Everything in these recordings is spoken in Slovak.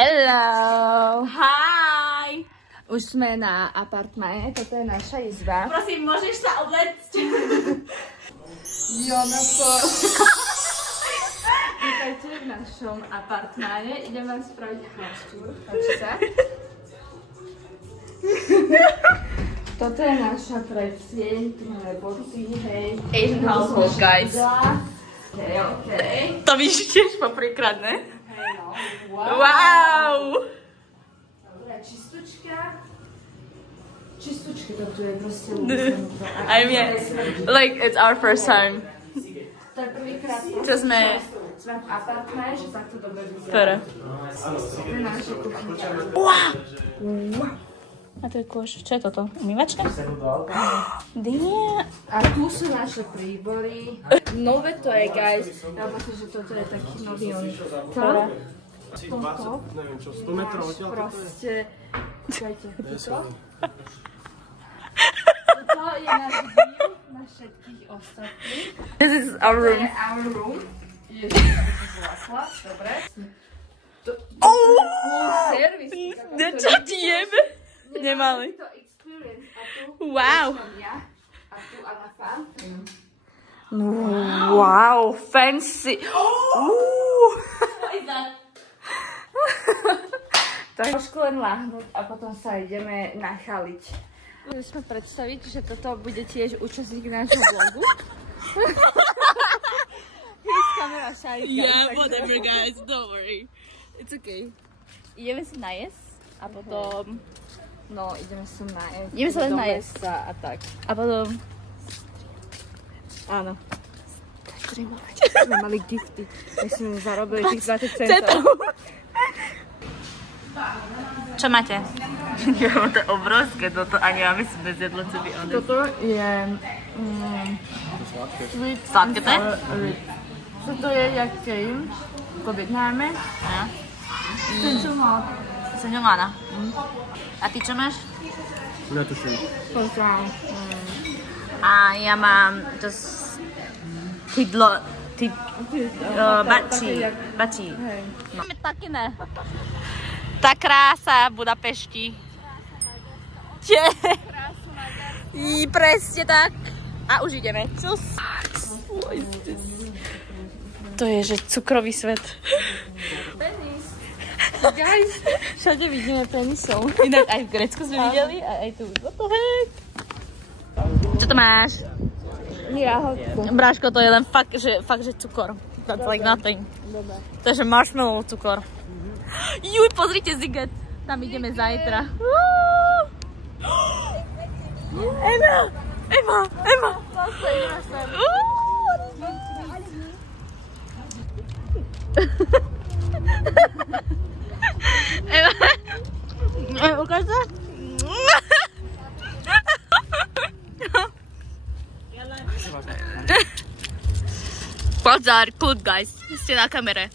Hello! Hi! Už sme na apartmáne, toto je naša izba. Prosím, môžeš sa oblecť? Jo, na to. Vítajte v našom apartmáne. Idem vám spraviť chlastúr. Páči sa. Toto je naša predsieň, tu máme boty, hej. Asian household, guys. Okay. To vidíš tiež poprvýkrát, ne? Hej, no. Wow! Dobre, čistočka. Čistočky, to tu je proste I mean, like, it's our first time. To je prvýkrát, Čo sme v apartmáne, že takto dobre vyzerá. Pera. To je naša kuchyňa. Wow! A to je kôž. Čo je toto? Umývačka? A tu sú naše príbory. Nové to je, guys. Ja myslím, že toto je taký nový on. Toto? Neviem čo, 100 metrov odtiaľ? Proste... Počkajte, toto? Toto je náš view na všetkých ostatných. This is our To room. je our room. Ježiš, to si zlakla. Dobre. Oh! Servis. Čo ti jebe? Nemali. Wow. A tu Anafa. Wow, fancy. Trošku len láhnuť a potom sa ideme nachaliť. Musíme predstaviť, že toto bude tiež účastník nášho vlogu. He's camera shy, guys. Yeah, whatever guys, don't worry. It's okay. Ideme si najesť a potom... No, ideme sa najesť. Ideme sa len najesť. A tak. A potom... Áno. Sme mali gifty. My sme zarobili tých 20 centov. Čo máte? Ja mám to obrovské, toto ani ja myslím nezjedlo, co by honest. Toto je... Sladké to je? Toto je jak kejm po Vietnáme. Senjongana. A ty čo máš? Netuším. Poznám. A ja mám tidlo, bačí. No. Taky ne. Tá krása Budapešti. Presne tak. A už ideme. Čus. To je, že cukrový svet. Penis. Guys, všade vidíme penisov. Inak aj v Grécku sme videli a aj tu. What the heck? Čo to máš? Jahodku. Bráško, to je len fakt, že cukor. That's like nothing. Dobre. To je, že marshmallow cukor. Juj, pozrite Ziget. Tam ideme zajtra. Ema. Ema, ukáž sa? Pozor, kľud guys, ste na kamere.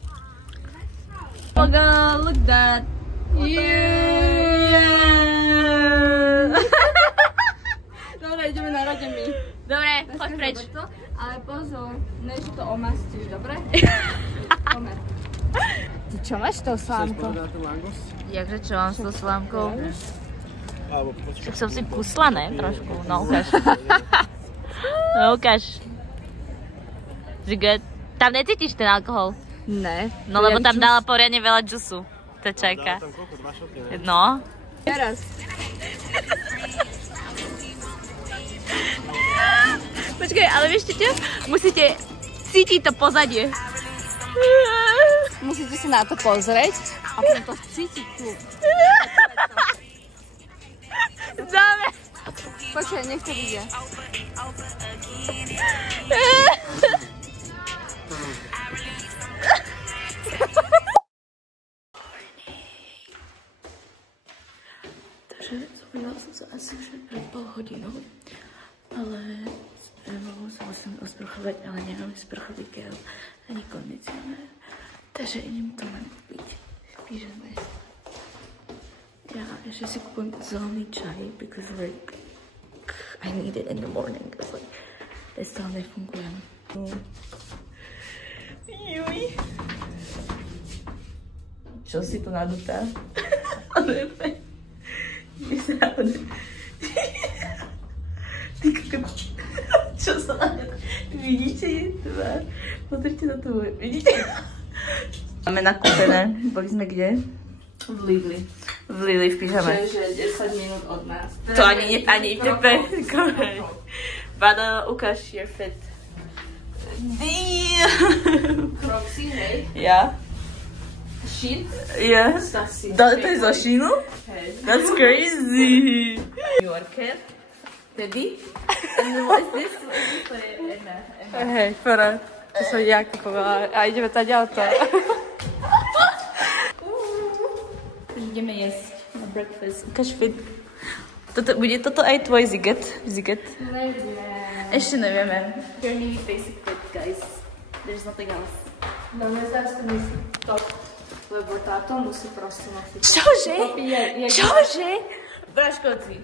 Oh girl, look that. Yeah. Dobre, ideme na rade my. Dobre, choď preč. Ale pozor, než to omastíš, dobre? Pomer. Ty čo máš to slámko? Jakže čo mám s tou slámkou? Alebo počkaj. Tak som si kusla, ne? Trošku. No ukáž. No ukáž. Ziget. Tam necítiš ten alkohol? Ne. No lebo tam dala poriadne veľa džusu. To čajka. Dala tam koľko? 2 šoty, ne? No. Teraz. Počkaj, ale vieš čo? Musíte cítiť to pozadie. Musíte si na to pozrieť a potom to cítiť tu. Dáme. Počkaj, nech to ide. Takže zobudila som sa asi už pred pol hodinou, ale s Evou sa musím osprchovať, ale nemám sprchový gel ani kondicionér, takže idem to len kúpiť v pyžame. Ja ešte si kúpim zelený čaj, because like I need it in the morning, because like bez toho nefungujem. Juj. Čo si to nadutá? Čo sa nadutá? Vidíte jej tvár? Pozrite na to, vidíte? Máme nakúpené, boli sme kde? V Lidli. V Lidli v pyžame. Čiže 10 minút od nás. To ani Pepe. Vado, ukáž your fit. Damn! Crocsy, hej? Ja? Shein? Ja? To je zo Sheinu? Hej. That's crazy! New Yorker? Teddy? And what is this? Hej, Fera. To som ja kupovala. A ideme tá ďalto. Ideme jesť na breakfast. Ukáž fit. Bude toto aj tvoj ziget? Neviem. Ešte nevieme. You're new basic fit, guys. There's nothing else. No nezdá sa mi top, lebo táto musí proste nosiť. Čože? Je Čože? Braškoci.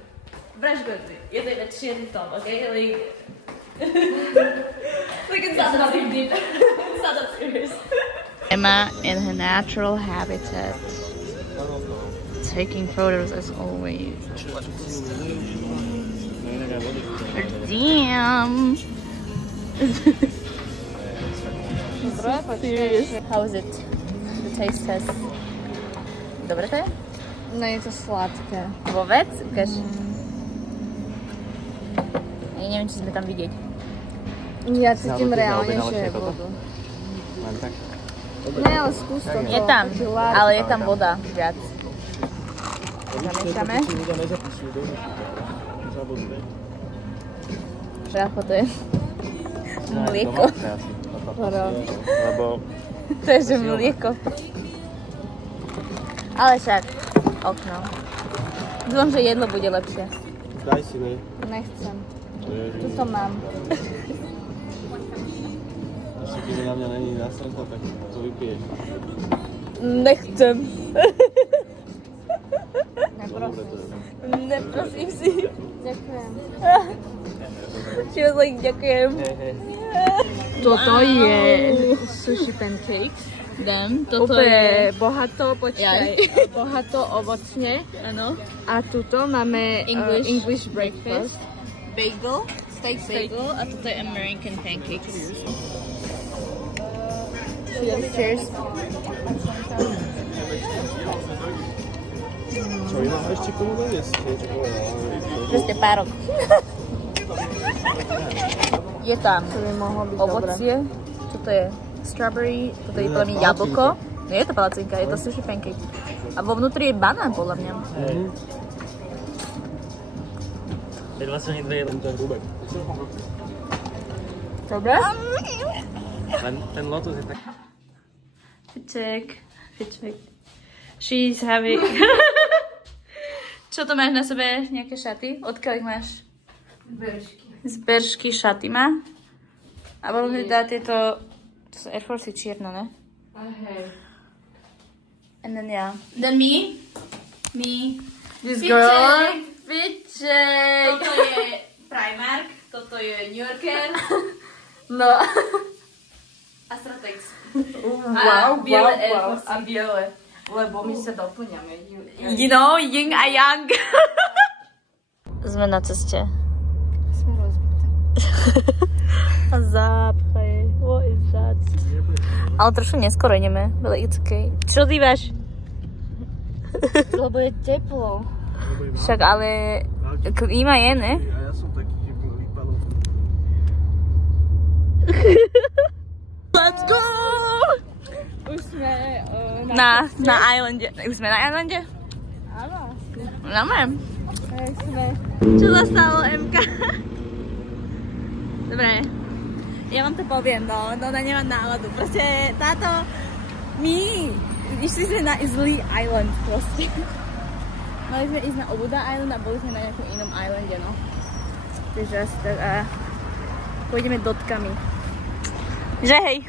Je to iba čierny tom, ok? Like it's not that deep. It's not that serious. Emma in her natural habitat. Taking photos as always. Damn. Serious. How is it? The taste test. Dobre to je? No je to sladké. Vôbec? Ukáž. Ja neviem, či sme tam vidieť. Ja cítim reálne, že je vodu. Ne, ale skús to. Je tam, ale je tam voda viac. Zamiešame. Ako to je? Mlieko. Lebo... To je, že mlieko. Ale však, okno. Dúfam, že jedlo bude lepšie. Daj si, ne? Nechcem. Tuto mám. Ešte keď na mňa není nasrata, tak to vypiješ. Nechcem. Neprosím. Neprosím si. Ďakujem. She was like, ďakujem. Toto je sushi pancakes. Toto Úplne bohato, počkaj, bohato ovocne. Áno. A tuto máme English breakfast. Bagel, steak bagel, a toto je American pancakes. Cheers. Čo iná ešte komu doniesť? Niečo povedala. Proste párok. Je tam To by mohlo byť ovocie, toto je strawberry, toto je podľa mňa jablko. Nie je to palacinka, je to sushi pancake. A vo vnútri je banán, podľa mňa. Teď vlastne ani jeden ten hrubek. Dobre? Len ten lotus je tak... Fiček. She's having... Čo to máš na sebe? Nejaké šaty? Odkiaľ ich máš? Z Beršky šaty má. A potom si dá tieto... To sú Air Force čierno, ne? Hej. And then yeah. Then me. This girl. Fiček. Toto je Primark. Toto je New Yorker. No. A Stratex. Wow. A biele. Lebo my sa doplňame. You know, yin a yang. Sme na ceste. Sme rozbité. A zápche. What is that? Ale trošku neskoro ideme, but it's okay. Čo dývaš? Lebo je teplo. Však ale klíma je, ne? A ja som taký, že by vypadol. Let's go! Už sme Na islande. Už sme na islande? Áno. Máme. Sme. Čo sa stalo, Emka? Dobre. Ja vám to poviem, no ona nemá náladu. Proste táto... My išli sme na zlý island proste. Mali sme ísť na Obuda Island a boli sme na nejakom inom islande, no. Takže asi tak pôjdeme dotkami. Že hej.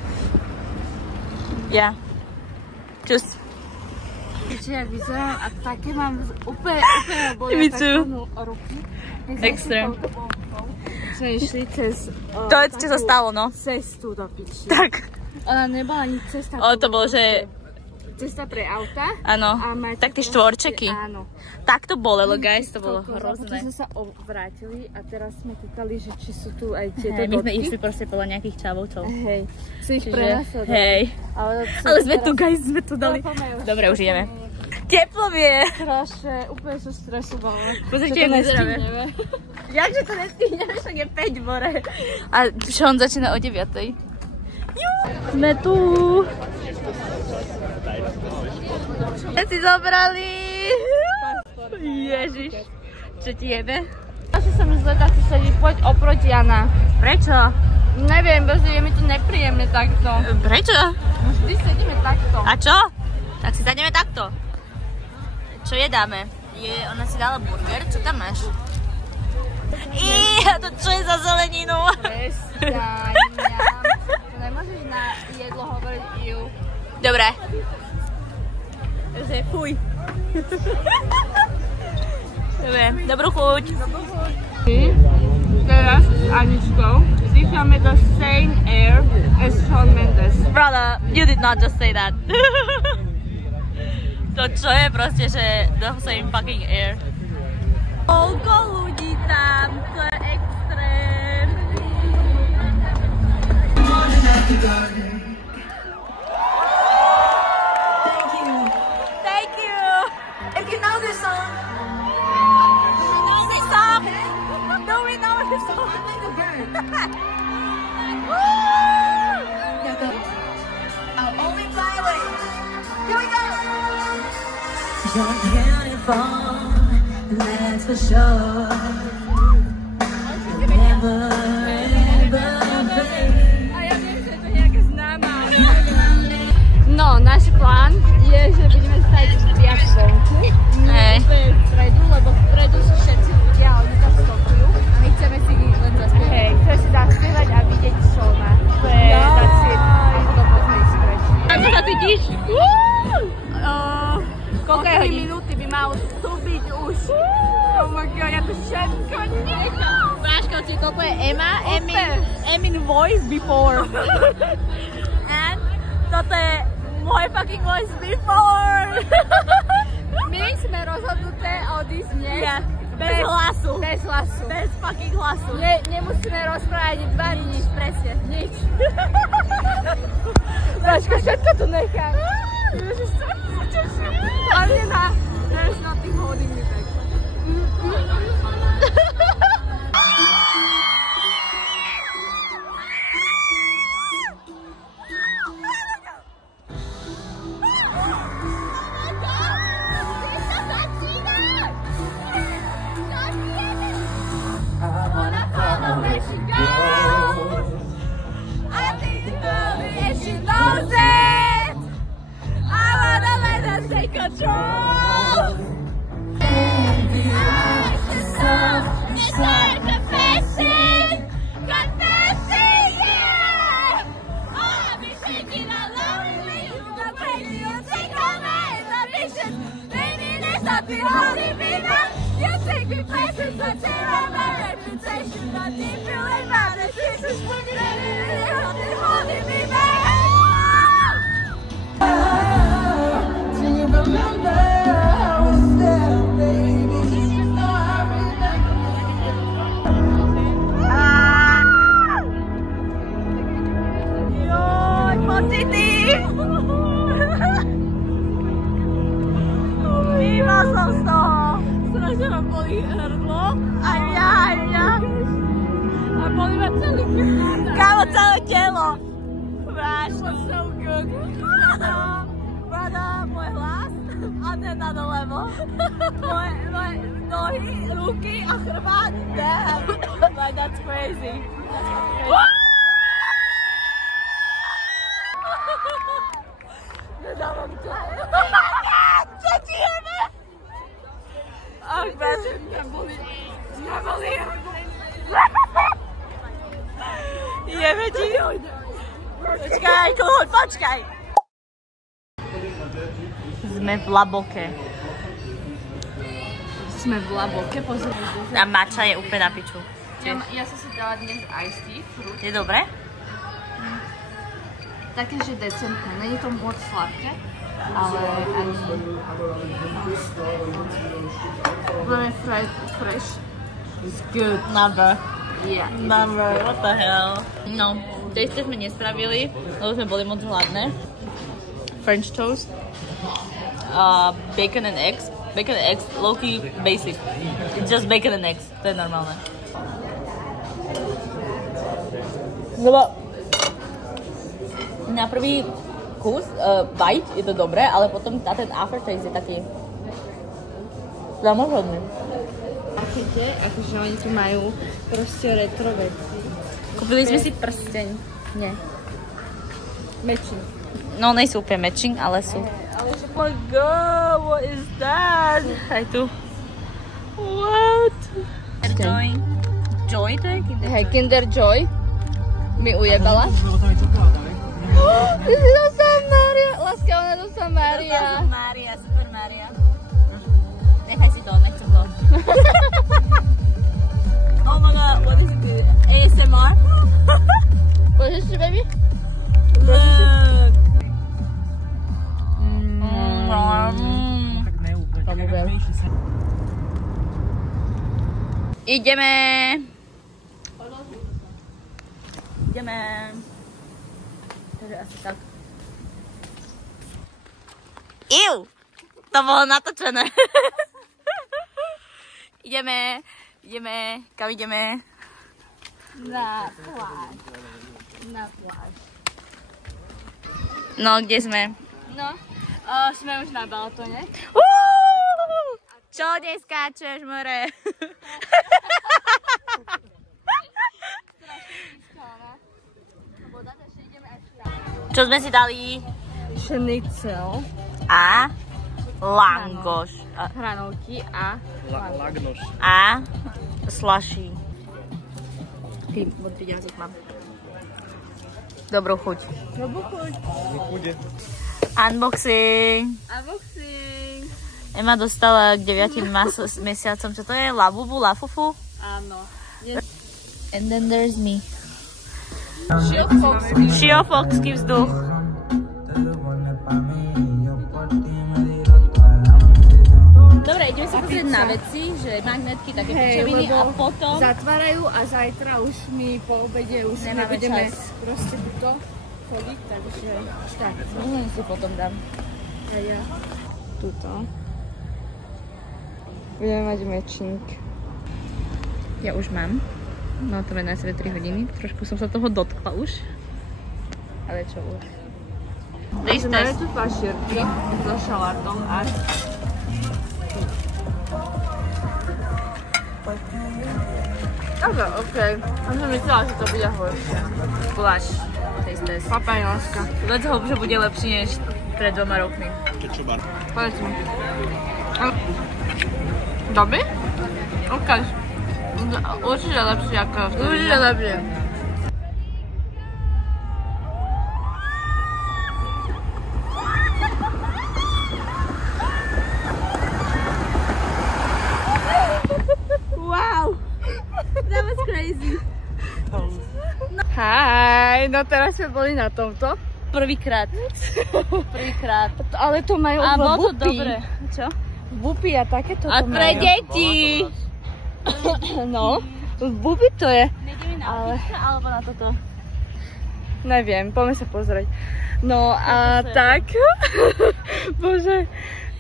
Ja. Čus. Viete, jak vyzerám a také mám úplne boli takú ruky. Extrém. Sme išli cez... To je, čo sa stalo, no. Cestu do piči. Tak. Ona nebola ani cesta. To bolo, že... Cesta pre auta. Áno. Tak tie štvorčeky. Áno. Tak to bolelo, guys, to bolo hrozné. Potom sme sa vrátili a teraz sme kúkali, že či sú tu aj tieto bodky. My sme išli proste podľa nejakých čavovcov. Hej. Si ich prenasledali. Hej. Ale sme tu, guys, sme tu dali. Dobre, už ideme. Teplo je. Strašne, úplne sa stresovala. Pozrite, jak vyzeráme. Jakže to nestihneme, však je 5 more. A čo on začína o 9:00. Sme tu. Sme si zobrali. Ježiš. Čo ti jebe? Asi som zle, tak si sedí, poď oproti Jana. Prečo? Neviem, bože, je mi to nepríjemné takto. Prečo? Vždy sedíme takto. A čo? Tak si sadneme takto. Čo jedáme? Ona si dala burger, čo tam máš? To čo je za zeleninu? Prestaň, to nemôžeš na jedlo hovoriť ju. Dobre. Takže fuj. Dobre, dobrú chuť. Teraz s Aničkou dýchame the same air as Shawn Mendes. Brother, you did not just say that. To čo je proste, že the same fucking air. Koľko ľudí tam, to je extrém. Thank you. If you know this song. Do we know this song? I'll only fly away. Here we go. You're beautiful, that's for sure. Never, ever fade. A ja viem, že je to nejaká známa. No, náš plán je, že budeme stať viac vonku. Nie úplne vpredu, lebo vpredu sú všetci ľudia a oni tam stopujú. A my chceme si len zaspievať. Hej, chceme si zaspievať a vidieť Shawna. To je dať a potom môžeme ísť preč. Ako sa cítiš? Koľko je minúty by mal tu byť už. Oh my god, ja to všetko nechám. Bráškovci, koľko je Emma? Emin voice before. And toto je môj fucking voice before. My sme rozhodnuté odísť dnes. Yeah. Bez hlasu. Bez hlasu. Bez fucking hlasu. Nemusíme rozprávať ani 2 dní. Presne. Nič. Bráško, všetko tu nechám. Ježiš, strašne sa teším. Hlavne na There's Nothing Holding Me Back. ovláda môj hlas a teda dolevo. Moje nohy, ruky a chrbát, damn. Like, that's crazy. Nedávam to. Čo ti jeme? Ach, bez. Neboli. Jeme ti. Počkaj, Kuhuň, počkaj. Sme v Laboke. Pozri. A matcha je úplne na piču. Ja som si dala dnes iced tea, fruit. Je dobré? Také, že decentné. Není to moc sladké, ale ani... Veľmi fresh. It's good. Never. Yeah. Never. What the hell? No, taste sme nespravili, lebo sme boli moc hladné. French toast. Bacon and eggs. Bacon and eggs, low-key basic. It's just bacon and eggs. To je normálne. Lebo na prvý kus, bite, je to dobré, ale potom ten aftertaste je taký zamožodný. Vidíte, akože oni tu majú proste retro veci. Kúpili sme si prsteň. Nie. Matching. No, nejsú úplne matching, ale sú. Oh my god, what is that? Aj tu. What? Joy. Joy to je Kinder Joy? Hej, Kinder Joy mi ujebala. Ty si dostala Mária. Láska, ona dostala Mária. Mária, super Mária. Nechaj si to, nechcem to. Oh my god, what is it? ASMR? Poďeš si, baby? Look. Ideme. Takže asi tak. Iu! To bolo natočené. Ideme. Kam ideme? Na pláž. No, kde sme? No, sme už na balkóne. Čo dnes skáčeš, more? Čo sme si dali? Šnicel. A langoš. Hranolky a Lagnoš. A slushy. Taký modrý jazyk mám. Dobrú chuť. Unboxing. Ema dostala k 9 mesiacom. Čo to je? Labubu? Lafufu? áno. And then there's me. Šiofovský. Šiofokský vzduch. Dobre, ideme sa pozrieť na veci, že magnetky, také pičoviny a potom... Zatvárajú a zajtra už my po obede už nemáme nebudeme čas. proste tuto chodiť, takže tak. Si potom dám. A ja tuto. Budeme mať matching. Ja už mám. Mám to na sebe 3 hodiny. Trošku som sa toho dotkla už. Ale čo už? Máme tu pašierky so šalátom a... Okej. A som myslela, že to bude horšie. Guláš. Taste test. Papaňovská. Let's hope, že bude lepšie než pred 2 rokmi. Kečubar. Povedz mi. Dobrý? Ukáž. Určite lepšie ako vtedy. Určite lepšie. Wow! That was crazy. Hi, no teraz sme boli na tomto. Prvýkrát. Ale to majú A v bolo to Bupi. dobré. Čo? V Bupi a takéto A to pre majú. deti! No, v Bupi to je. Nejdeme na Ale- pizza alebo na toto? Neviem, poďme sa pozrieť. No a tak. Bože.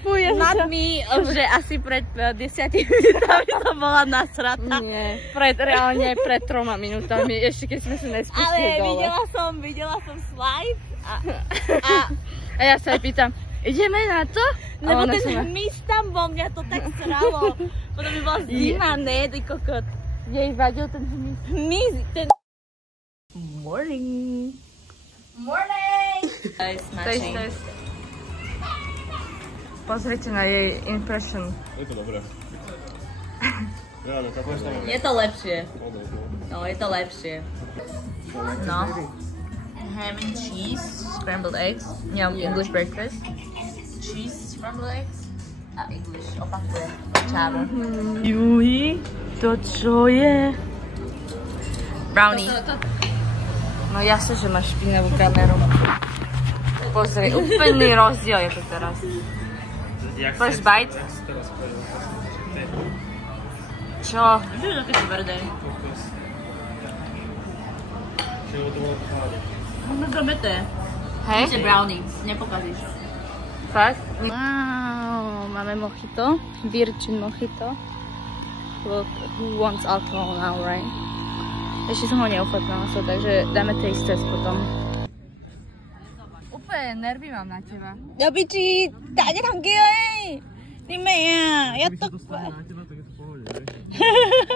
Ja Nad mi, že asi pred 10 minútami som bola nasratá. Nie, reálne pred 3 minútami, ešte keď sme sa nespustili Ale dole. videla som slive A ja sa aj pýtam, Ideme na to? Lebo ten hmyz tam vo mňa to tak sralo. Potom by bola zima, ne, ty kokot. Jej vadil ten hmyz. Hmyz, ten... Morning. Morning! Taste. Pozrite na jej impression. Je to dobré. Je to lepšie. No, je to lepšie. No. Ham and cheese, scrambled eggs. Yeah, English breakfast. Cheese, scrambled eggs. A English, opakuje. Čávo. Juj, to čo je? Brownie. No jasne, že máš špinavú kameru. Pozri, úplný rozdiel je to teraz. First bite? Čo? Čo je také tvrdé? No dobeté. Hej? Ešte brownie, nepokazíš. Fakt? Wow, máme mojito. Virgin mojito. Look, who wants alcohol now, right? Ešte som ho neochotnala, takže dáme taste test potom. Úplne nervy mám na teba. Ja piči, dáte tam gilej! Ty meja, ja to...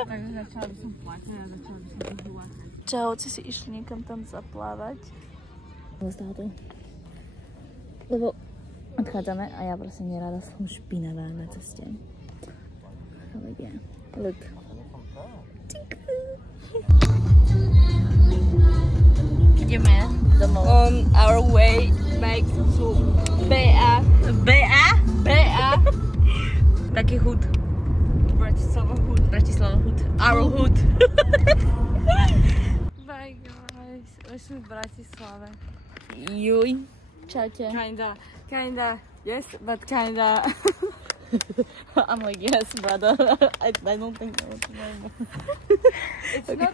Takže začala by som plakať a začala by som pohľadať. Čahoci si išli niekam tam zaplávať. Lebo odchádzame a ja proste nerada som špinavá na ceste. Ale ja, look. Ideme domov. On our way back to BA. BA? BA. Taký hud. Bratislava hood. Our hood. Bye guys. My sme v Bratislave. Juj. Čaute. Kinda. Yes, but kinda. I'm like, yes, brother. I don't think that was normal. It's not